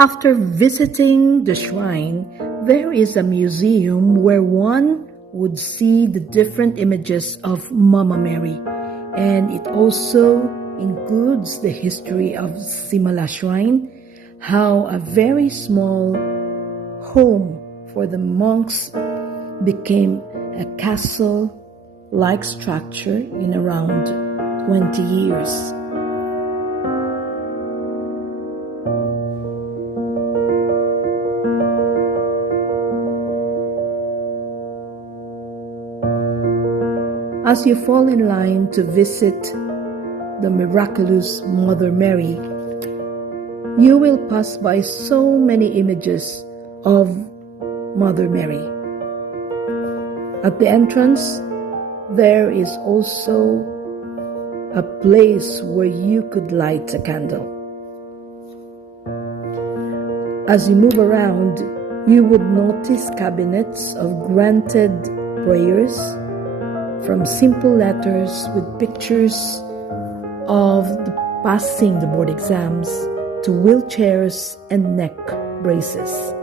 After visiting the shrine, there is a museum where one would see the different images of Mama Mary, and it also includes the history of Simala Shrine, how a very small home for the monks became a castle-like structure in around 20 years. As you fall in line to visit the miraculous Mother Mary, you will pass by so many images of Mother Mary. At the entrance, there is also a place where you could light a candle. As you move around, you would notice cabinets of granted prayers, from simple letters with pictures of passing the board exams to wheelchairs and neck braces.